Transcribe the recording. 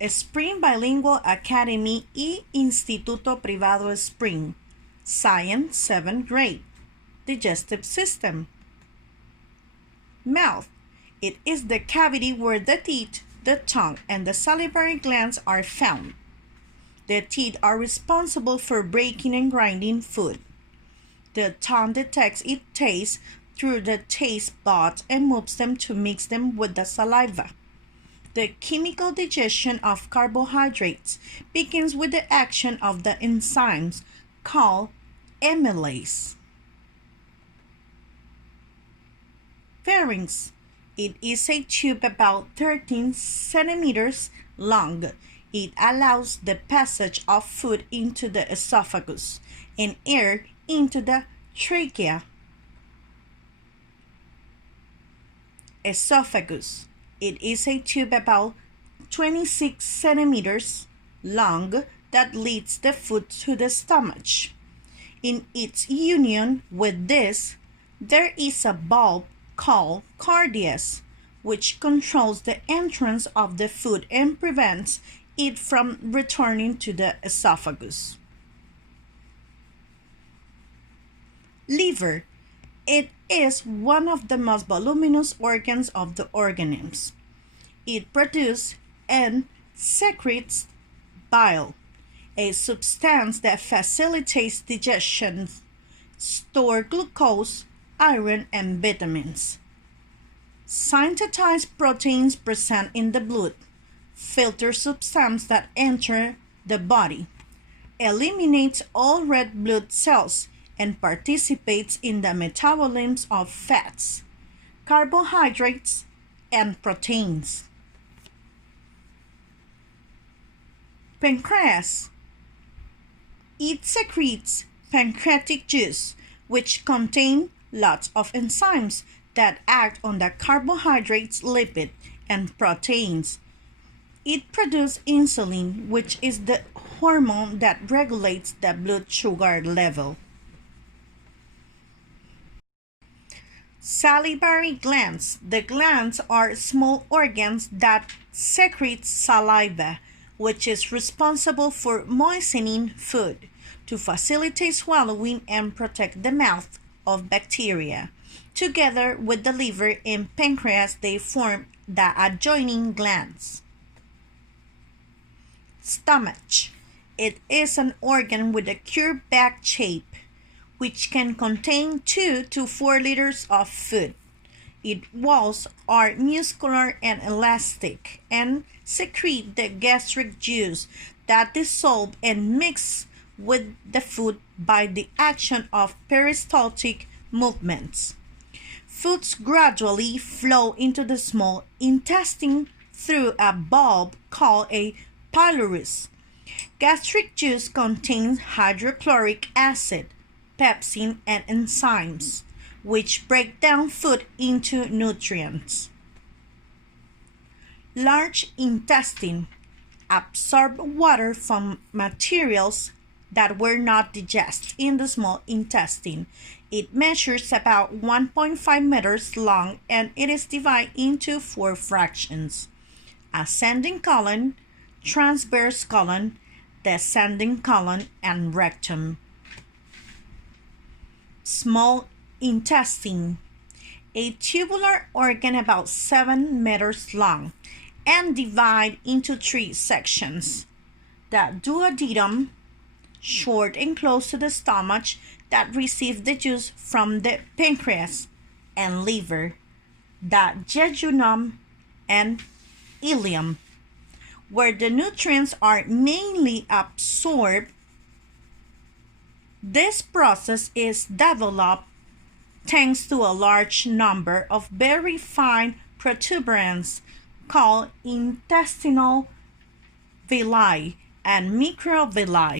Spring Bilingual Academy y Instituto Privado Spring. Science 7th grade. Digestive system. Mouth. It is the cavity where the teeth, the tongue, and the salivary glands are found. The teeth are responsible for breaking and grinding food. The tongue detects its taste through the taste buds and moves them to mix them with the saliva. The chemical digestion of carbohydrates begins with the action of the enzymes called amylase. Pharynx. It is a tube about 13 centimeters long. It allows the passage of food into the esophagus and air into the trachea. Esophagus. It is a tube about 26 centimeters long that leads the food to the stomach. In its union with this, there is a bulb called cardiac, which controls the entrance of the food and prevents it from returning to the esophagus. Liver. It is one of the most voluminous organs of the organism. It produces and secretes bile, a substance that facilitates digestion, stores glucose, iron, and vitamins. Synthesized proteins present in the blood, filter substances that enter the body, eliminates all red blood cells, and participates in the metabolism of fats, carbohydrates, and proteins. Pancreas. It secretes pancreatic juice, which contains lots of enzymes that act on the carbohydrates, lipids, and proteins. It produces insulin, which is the hormone that regulates the blood sugar level. Salivary glands. The glands are small organs that secrete saliva, which is responsible for moistening food, to facilitate swallowing and protect the mouth of bacteria. Together with the liver and pancreas, they form the adjoining glands. Stomach. It is an organ with a curved back shape, which can contain 2 to 4 liters of food. Its walls are muscular and elastic and secrete the gastric juice that dissolve and mix with the food by the action of peristaltic movements. Foods gradually flow into the small intestine through a bulb called a pylorus. Gastric juice contains hydrochloric acid, pepsin, and enzymes, which break down food into nutrients. Large intestine absorbed water from materials that were not digested in the small intestine. It measures about 1.5 meters long and it is divided into 4 fractions: ascending colon, transverse colon, descending colon, and rectum. Small intestine. A tubular organ about 7 meters long and divided into 3 sections: the duodenum, short and close to the stomach, that receives the juice from the pancreas and liver, the jejunum and ileum, where the nutrients are mainly absorbed. This process is developed thanks to a large number of very fine protuberans called intestinal villi and microvilli.